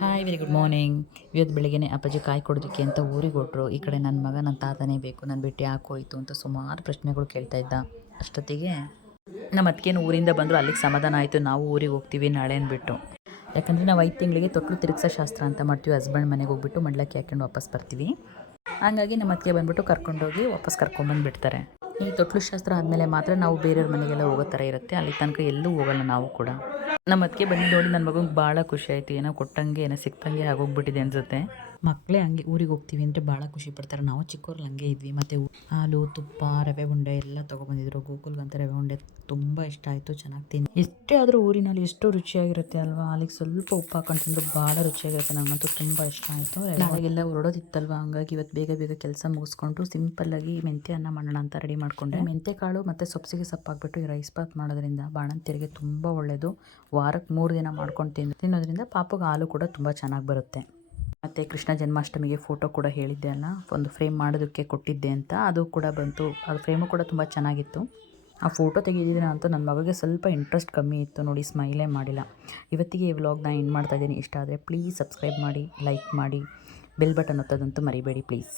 Hi very good morning ಇವತ್ತು ಬೆಳಿಗ್ಗೆ ಅಪ್ಪಾಜಿ ಕಾಯಿ ಕೊಡೋದಕ್ಕೆ ಅಂತ ಊರಿಗೆ ಹೊಟ್ರು ಈ ಕಡೆ ನನ್ನ ಮಗ ನನ್ನ ತಾತನೇ ಬೇಕು. ನನ್ನ ಬಿಟ್ಟು ಯಾಕೆ ಹೋಯ್ತು ಅಂತ ಸುಮಾರು ಪ್ರಶ್ನೆಗಳು ಕೇಳ್ತಾ ಇದ್ದ. ಅಷ್ಟೊತ್ತಿಗೆ ನಮ್ಮ ಅತ್ತಿಗೇನು ಊರಿಂದ ಬಂದರು. ಅಲ್ಲಿಗೆ ಸಮಾಧಾನ ಆಯಿತು. ನಾವು ಊರಿಗೆ ಹೋಗ್ತೀವಿ ನಾಳೆ ಅಂದ್ಬಿಟ್ಟು. ಯಾಕಂದರೆ ನಾವು ಐದು ತಿಂಗಳಿಗೆ ತೊಟ್ಲು ತಿರುಗ್ಸೋ ಶಾಸ್ತ್ರ ಅಂತ ಮಾಡ್ತೀವಿ. ಹಸ್ಬೆಂಡ್ ಮನೆಗೆ ಹೋಗ್ಬಿಟ್ಟು ಮಡ್ಲಕ್ಕೆ ಹಾಕ್ಕೊಂಡು ವಾಪಸ್ ಬರ್ತೀವಿ. ಹಾಗಾಗಿ ನಮ್ಮ ಅತ್ತಿಗೆ ಬಂದ್ಬಿಟ್ಟು ಕರ್ಕೊಂಡೋಗಿ ವಾಪಸ್ ಕರ್ಕೊಂಬಂದುಬಿಡ್ತಾರೆ ಈ ತೊಟ್ಲು ಶಾಸ್ತ್ರ ಆದಮೇಲೆ ಮಾತ್ರ ನಾವು ಬೇರೆಯವ್ರ ಮನೆಗೆಲ್ಲ ಹೋಗೋ ಥರ ಇರುತ್ತೆ. ಅಲ್ಲಿ ತನಕ ಎಲ್ಲೂ ಹೋಗಲ್ಲ ನಾವು ಕೂಡ. ನಮ್ಮ ಅದಕ್ಕೆ ಬಂದು ನೋಡಿ ನನ್ನ ಮಗನಿಗೆ ಭಾಳ ಖುಷಿ ಆಯಿತು. ಏನೋ ಕೊಟ್ಟಂಗೆ ಏನೋ ಸಿಕ್ತಂಗೆ ಆಗೋಗ್ಬಿಟ್ಟಿದೆ ಅನ್ಸುತ್ತೆ. ಮಕ್ಕಳೇ ಹಂಗೆ ಊರಿಗೆ ಹೋಗ್ತೀವಿ ಅಂದರೆ ಭಾಳ ಖುಷಿ ಪಡ್ತಾರೆ. ನಾವು ಚಿಕ್ಕವ್ರಲ್ಲಿ ಹಂಗೆ ಇದ್ವಿ. ಮತ್ತು ಹಾಲು ತುಪ್ಪ ರವೆ ಉಂಡೆ ಎಲ್ಲ ತೊಗೊಬಂದಿದ್ರು. ಅಂತ ರವೆ ಉಂಡೆ ತುಂಬ ಇಷ್ಟ ಆಯಿತು. ಚೆನ್ನಾಗಿ ತಿಂದು ಎಷ್ಟೇ ಆದರೂ ಊರಿನಲ್ಲಿ ಎಷ್ಟು ರುಚಿಯಾಗಿರುತ್ತೆ ಅಲ್ವಾ? ಅಲ್ಲಿಗೆ ಸ್ವಲ್ಪ ಉಪ್ಪು ಹಾಕೊಂಡು ಬಹಳ ಭಾಳ ರುಚಿಯಾಗಿರುತ್ತೆ. ನನಗಂತೂ ತುಂಬ ಇಷ್ಟ ಆಯಿತು. ನಾಳೆಗೆಲ್ಲ ಹೊರಡೋದಿತ್ತಲ್ವ? ಹಂಗಾಗಿ ಇವತ್ತು ಬೇಗ ಬೇಗ ಕೆಲಸ ಮುಗಿಸ್ಕೊಂಡು ಸಿಂಪಲ್ಲಾಗಿ ಮೆಂತ್ಯ ಅನ್ನ ಮಾಡೋಣ ಅಂತ ರೆಡಿ ಮಾಡಿಕೊಂಡೆ. ಮೆಂತೆ ಕಾಳು ಮತ್ತು ಸೊಪ್ಸಿಗೆ ಸೊಪ್ಪು ಹಾಕ್ಬಿಟ್ಟು ಈ ರೈಸ್ ಬಾತ್ ಮಾಡೋದ್ರಿಂದ ಬಾಣಂತಿಯರಿಗೆ ತುಂಬ ಒಳ್ಳೆಯದು ವಾರಕ್ಕೆ ಮೂರು ದಿನ ಮಾಡ್ಕೊಂಡು ತಿನ್ ತಿನ್ನೋದ್ರಿಂದ ಪಾಪಗೆ ಹಾಲು ಕೂಡ ತುಂಬ ಚೆನ್ನಾಗಿ ಬರುತ್ತೆ. ಮತ್ತು ಕೃಷ್ಣ ಜನ್ಮಾಷ್ಟಮಿಗೆ ಫೋಟೋ ಕೂಡ ಹೇಳಿದ್ದೆ ಅಲ್ಲ, ಒಂದು ಫ್ರೇಮ್ ಮಾಡೋದಕ್ಕೆ ಕೊಟ್ಟಿದ್ದೆ ಅಂತ, ಅದು ಕೂಡ ಬಂತು. ಅದು ಫ್ರೇಮು ಕೂಡ ತುಂಬ ಚೆನ್ನಾಗಿತ್ತು. ಆ ಫೋಟೋ ತೆಗೆದಿದ್ದೀನ ಅಂತ ನನ್ನ ಮಗಗೆ ಸ್ವಲ್ಪ ಇಂಟ್ರೆಸ್ಟ್ ಕಮ್ಮಿ ಇತ್ತು ನೋಡಿ ಸ್ಮೈಲೇ ಮಾಡಿಲ್ಲ. ಇವತ್ತಿಗೆ ಈ ವ್ಲಾಗ್ನ ಎಂಡ್ ಮಾಡ್ತಾ ಇದ್ದೀನಿ. ಇಷ್ಟ ಆದರೆ ಪ್ಲೀಸ್ ಸಬ್ಸ್ಕ್ರೈಬ್ ಮಾಡಿ ಲೈಕ್ ಮಾಡಿ ಬೆಲ್ ಬಟನ್ ಒತ್ತೋದಂತೂ ಮರಿಬೇಡಿ ಪ್ಲೀಸ್